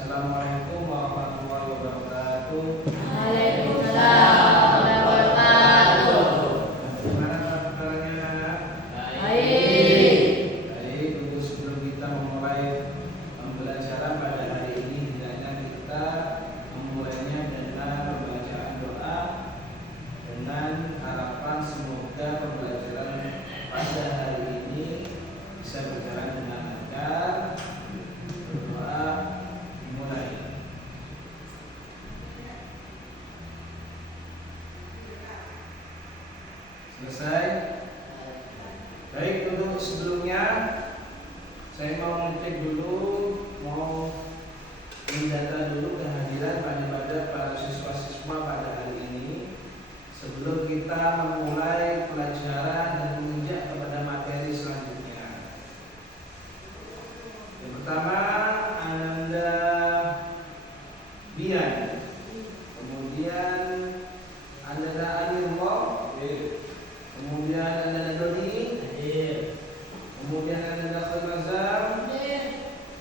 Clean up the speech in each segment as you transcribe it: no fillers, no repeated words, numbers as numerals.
Assalamualaikum warahmatullahi wabarakatuh. Waalaikumsalam warahmatullahi wabarakatuh. Bagaimana kabarnya anak? Baik. Baik, untuk sebelum kita memulai pembelajaran pada hari ini, hendaknya kita memulainya dengan pembacaan doa dengan harapan semoga pembelajaran pada hari ini bisa berjalan dengan lancar. Berdoa dimulai. Selesai? Baik, untuk sebelumnya saya mau ngecek dulu, mau mendata dulu kehadiran pada para siswa-siswa pada hari ini sebelum kita memulai pelajaran dan menginjak kepada materi selanjutnya. Yang pertama, Anda Bian, kemudian Anda Anirullah, kemudian Anda Doni, kemudian Anda Khazam,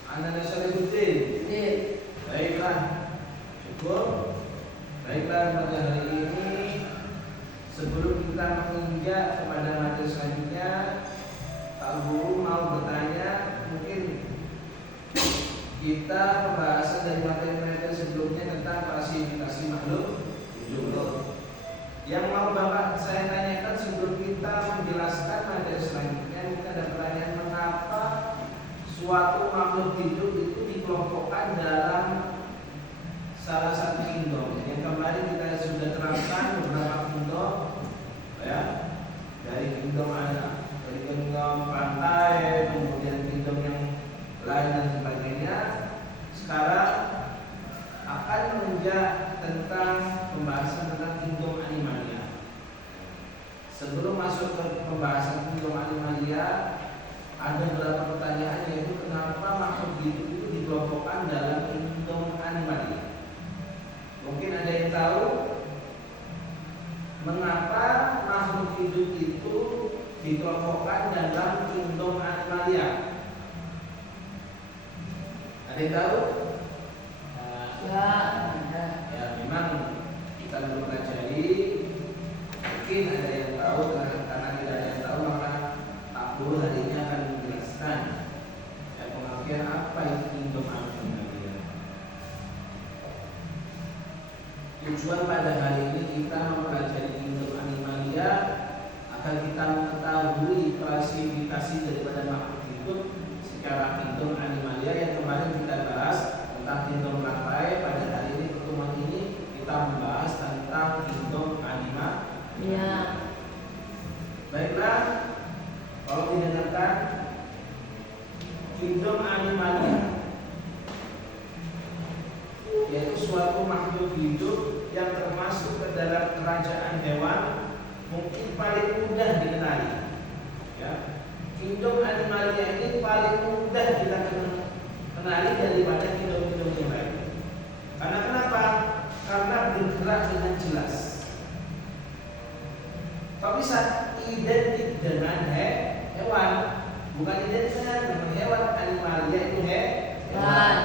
Anda Syarifuddin. Baiklah, cukup. Baiklah, pada hari ini sebelum kita menginjak kepada materi selanjutnya, Pak Guru mau bertanya, mungkin kita pembahasan dari materi-materi sebelumnya tentang klasifikasi makhluk hidup. Yang mau Bapak saya tanyakan sebelum kita menjelaskan materi selanjutnya, mungkin ada pertanyaan, mengapa suatu makhluk hidup itu dikelompokkan dalam salah satu kingdom. Yang kemarin kita sudah terangkan beberapa kingdom, ya, dari kingdom pantai, kemudian kingdom yang lain dan sebagainya. Sekarang akan menginjak tentang pembahasan tentang kingdom animalia. Sebelum masuk ke pembahasan kingdom animalia, ada beberapa pertanyaan, yaitu kenapa makhluk hidup itu dikelompokkan dalam kingdom animalia. Mungkin ada yang tahu mengapa makhluk hidup itu dikelompokkan dalam kingdom animalia? Ada yang tahu? Ya, memang kita belum pelajari. Mungkin ada yang tahu, karena tidak ada yang tahu maka Pak Guru hari ini akan menjelaskan pengertian apa itu kingdom animalia. Tujuan pada hari ini kita mempelajari kingdom animalia agar kita mengetahui klasifikasi daripada makhluk hidup secara kingdom animalia yang kemarin kita bahas tentang kingdom lantai. Pada hari ini, pertemuan ini kita membahas tentang kingdom animalia. Baiklah, kalau didengarkan kingdom animalia yaitu suatu makhluk hidup yang termasuk ke dalam kerajaan hewan, mungkin paling mudah dikenali. Ya, kingdom animalia ini paling mudah kita kenali daripada kingdom-kingdom yang lain. Karena kenapa? Karena bergerak dengan jelas. Kok bisa identik dengan hewan? Bukan identik dengan hewan, animalia itu hewan.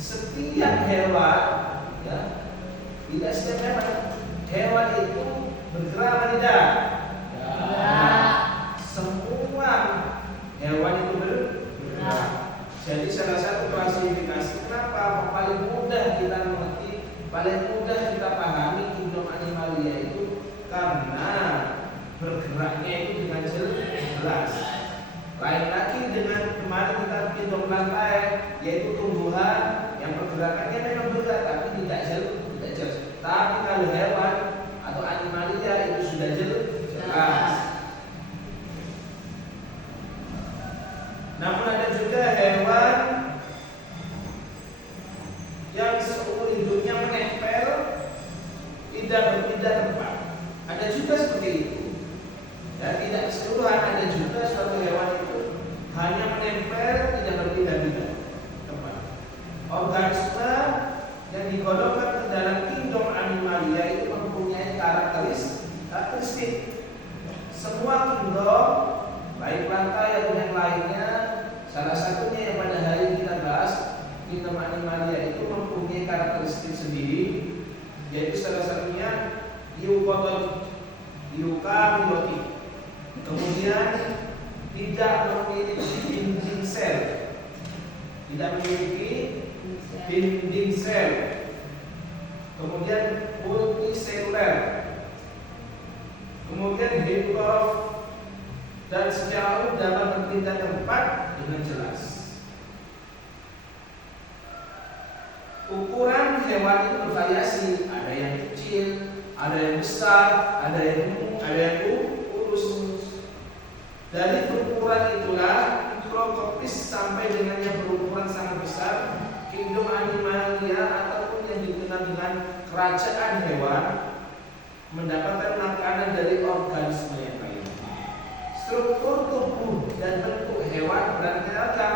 Setiap hewan, ya, tidak setiap hewan itu bergerak atau tidak? Semua hewan itu bergerak. Jadi salah satu klasifikasi kenapa paling mudah kita mengerti, paling mudah kita pahami kingdom animalia itu karena bergeraknya itu dengan jelas. Lain lagi dengan kemarin kita kingdom lantai, yaitu tumbuhan yang pergerakannya memang bergerak tapi tidak jelas. Tapi kalau hewan atau animalia itu sudah jelas. Namun ada juga hewan yang seumur hidupnya menempel, tidak berpindah tempat. Ada juga seperti itu. Dan tidak keseluruhan, ada juga suatu hewan itu hanya menempel, tidak berpindah-pindah tempat. Organisme yang digolongkan ke dalam kingdom animalia itu mempunyai karakteristik. Semua kingdom, baik lantai atau yang lainnya, kingdom animalia itu mempunyai karakteristik sendiri, yaitu salah satunya eukaryotik. Kemudian tidak memiliki dinding sel, kemudian multiseluler, kemudian heterotrof, dan secara umum dapat berpindah tempat dengan jelas. Ukuran hewan itu bervariasi, ada yang kecil, ada yang besar, ada yang gemuk, ada yang kurus. Dari ukuran itulah Microcopis sampai dengan yang berukuran sangat besar, kingdom animalia ataupun yang dikenal dengan kerajaan hewan, mendapatkan makanan dari organisme yang lain. Struktur tubuh dan bentuk hewan beraneka-ragam,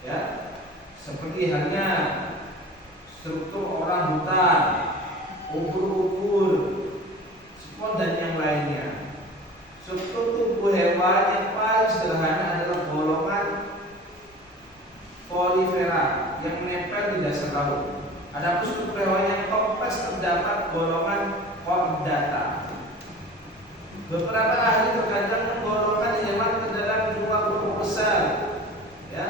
ya, seperti halnya struktur orang hutan, ubur-ubur, spot dan yang lainnya. Struktur tubuh hewan yang paling sederhana adalah golongan Polifera yang menempel di dasar laut. Adapun struktur hewan yang kompleks terdapat golongan Chordata. Beberapa ahli terkadang menggolongkan hewan ke dalam dua kelompok besar. Ya,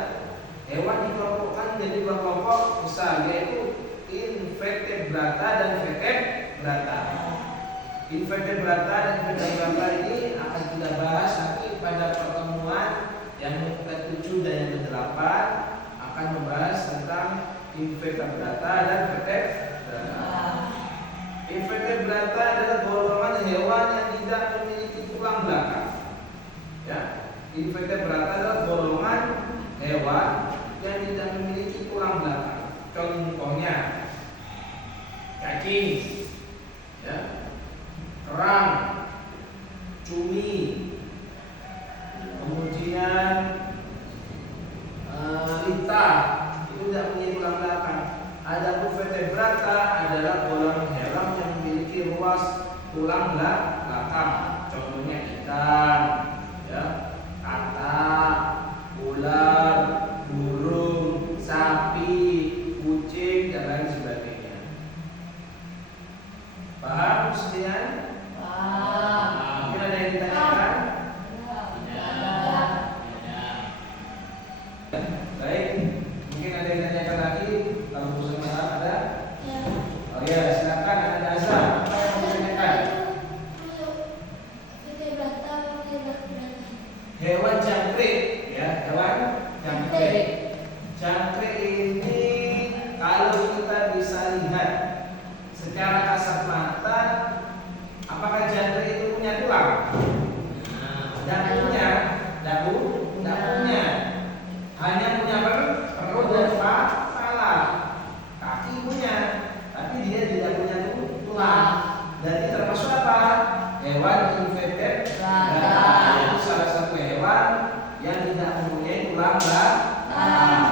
hewan dikelompokkan menjadi dua kelompok besar, yaitu Invertebrata dan Vertebrata. Invertebrata dan Vertebrata ini akan kita bahas nanti pada pertemuan yang ke-7 dan yang ke-8 akan membahas tentang Invertebrata dan Vertebrata. Invertebrata adalah golongan hewan yang tidak memiliki tulang belakang. Ya, Invertebrata adalah golongan hewan yang tidak memiliki tulang belakang. Contohnya cacing, ya, kerang, cumi, kemudian lita, itu tidak punya tulang belakang. Adapun vertebrata adalah golongan hewan yang memiliki ruas tulang belakang. Contohnya ikan, ya, katak, ular, burung, sapi, kucing, dan lain sebagainya. Paham sekalian? Mungkin ada yang ditanyakan? Baik, mungkin ada yang ditanyakan lagi. Kalau bosan masalah ada? Oh ya, silakan ada Asa. Apa yang mau ditanyakan? Hewan jangkrik, ya, hewan jangkrik. Jangkrik ini kalau kita bisa lihat secara kasat mata, apakah jangkrik itu punya tulang? Tidak punya, tidak punya. Hanya punya perut dan kepala. Kaki punya, tapi dia tidak punya tulang. Jadi termasuk apa? Hewan invertebrata. Itu salah satu hewan yang tidak mempunyai tulang belakang.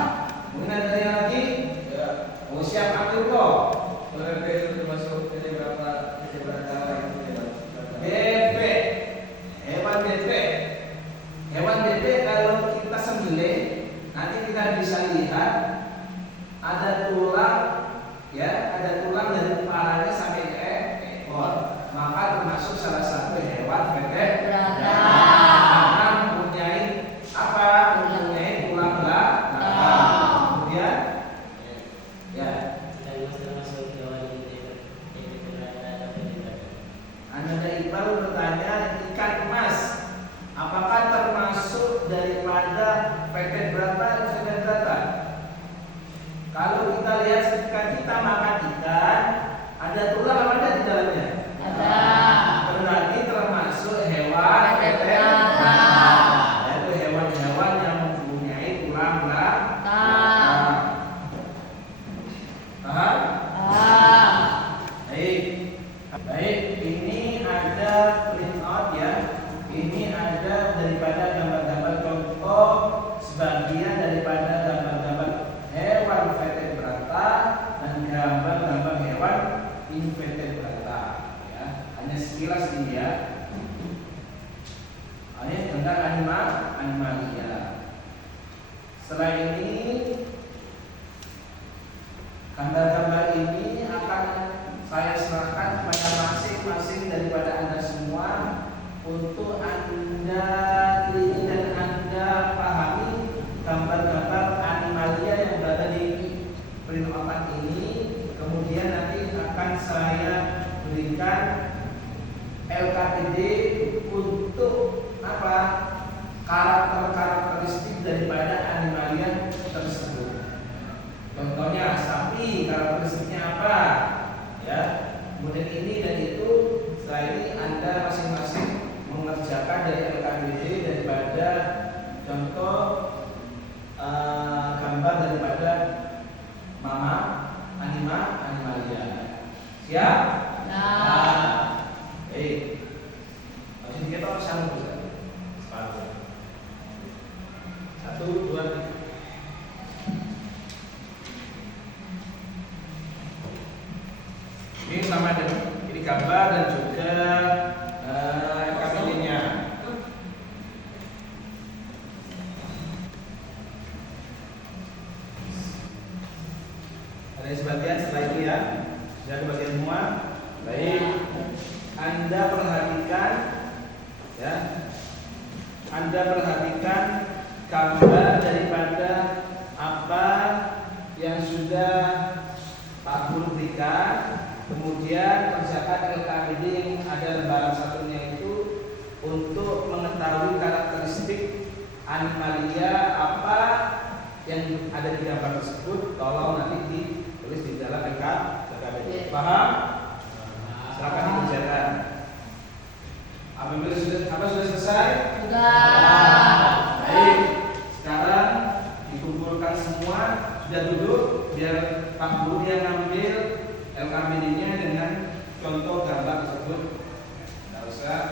Mungkin ada yang lagi? Oh, siap ambil kok. Bebek itu termasuk vertebrata Bebek, hewan bebek. Hewan bebek kalau kita sembelih, nanti kita bisa lihat ada tulang, ya, ada tulang dari kepalanya sampai ke ekor. Maka termasuk salah satu hewan vertebrata. Karena mempunyai apa? Mempunyai tulang belakang. Kemudian, ya, Anda Iqbal bertanya, ikan emas apakah termasuk daripada vertebrata? Kalau kita lihat ketika kita makan ikan, ada tulang apa ada di dalamnya? Ada. Berarti termasuk hewan vertebrata, yaitu hewan-hewan yang mempunyai tulang belakang. Paham? Baik, ini ada printout, ya. Ini ada daripada gambar-gambar contoh sebagian daripada gambar-gambar hewan vertebrata dan gambar-gambar hewan invertebrata, ya. Hanya sekilas ini, ya. Ini tentang animalia. Selain ini Gambar-gambar ini akan saya serahkan kepada masing-masing daripada Anda semua untuk Anda teliti dan Anda pahami gambar-gambar animalia yang berada di print out ini. Kemudian nanti akan saya berikan LKPD untuk apa? Karakteristik daripada animalia tersebut. Contohnya sapi, karakteristiknya apa? Ya, kemudian ini dan itu. Setelah ini Anda masing-masing mengerjakan dari LKPD daripada contoh gambar daripada mama animalia. Siap? Nah. Baik. Habis kita harus sambung bisa. Satu, dua, tiga. Ini sama ada ini gambar dan juga LKPD-nya. Ada sebagian setelah ini ya. Sudah kebagian semua. Baik. Anda perhatikan ya. Anda perhatikan gambar daripada apa yang sudah Pak Guru berikan. Kemudian kerjakan LKPD yang ada lembaran satunya itu untuk mengetahui karakteristik animalia apa yang ada di gambar tersebut. Tolong nanti ditulis di dalam LKPD. Paham? Silakan dikerjakan. Apabila sudah selesai? Sudah. Baik. Sekarang dikumpulkan semua. Sudah duduk biar Pak Guru yang ngambil LKPD-nya dengan contoh gambar tersebut. Tidak usah.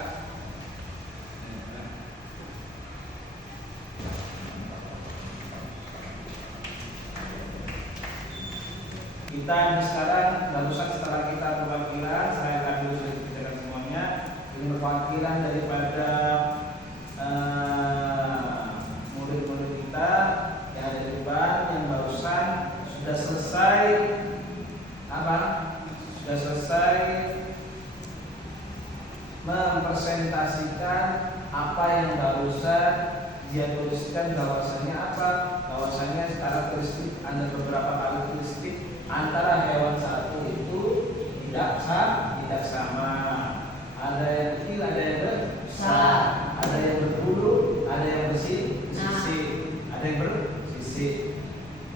Kita sekarang barusan setelah kita perwakilan, saya akan dulu sudah dikerjakan semuanya. Ini perwakilan daripada murid-murid kita yang ada di depan yang barusan sudah selesai apa? Sudah selesai mempresentasikan apa yang barusan dia tuliskan. Bahwasanya apa? Bahwasanya karakteristik ada beberapa karakteristik antara hewan satu itu tidak sama. Ada yang kecil, ada yang besar, ada yang berbulu, ada yang bersisik, ada yang bersisik.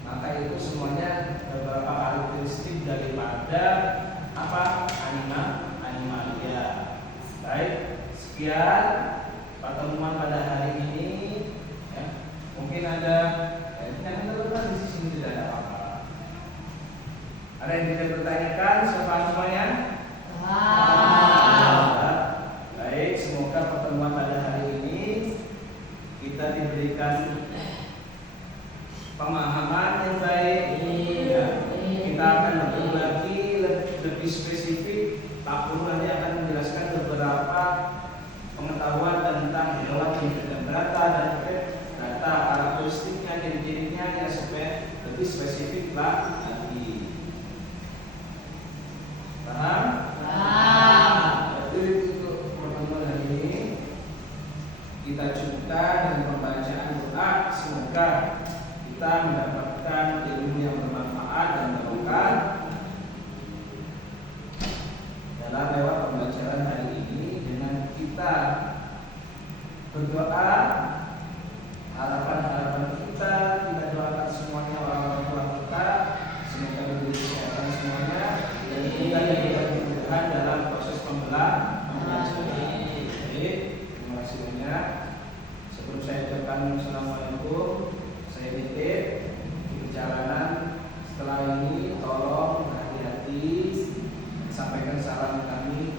Maka itu semuanya beberapa karakteristik daripada apa? Animalia. Baik, sekian pertemuan pada hari ini. Ya. Mungkin ada yang di sini tidak ada apa-apa. Ada yang tidak bertanyakan? Siapa semuanya? Baik, semoga pertemuan pada hari ini kita diberikan pemahaman yang baik. Ya. Kita akan berbagi lebih spesifik. Pak Guru nanti akan menjelaskan beberapa pengetahuan tentang hewan dan data dan data karakteristiknya, ciri-cirinya yang supaya lebih spesifik lagi. Paham? Jadi untuk pertemuan hari ini kita cukupkan dengan pembacaan doa. Semoga kita mendapatkan ilmu yang bermanfaat dan barokah dalam lewat pembelajaran hari ini. Dengan kita berdoa, harapan-harapan kita doakan semuanya orang-orang tua kita, semoga diberi kesehatan semuanya dan kita diberkahi dalam proses pembelajaran. Jadi, terima kasih banyak. Sebelum saya ucapkan assalamualaikum, saya titip di perjalanan setelah ini tolong hati-hati sampaikan salam kami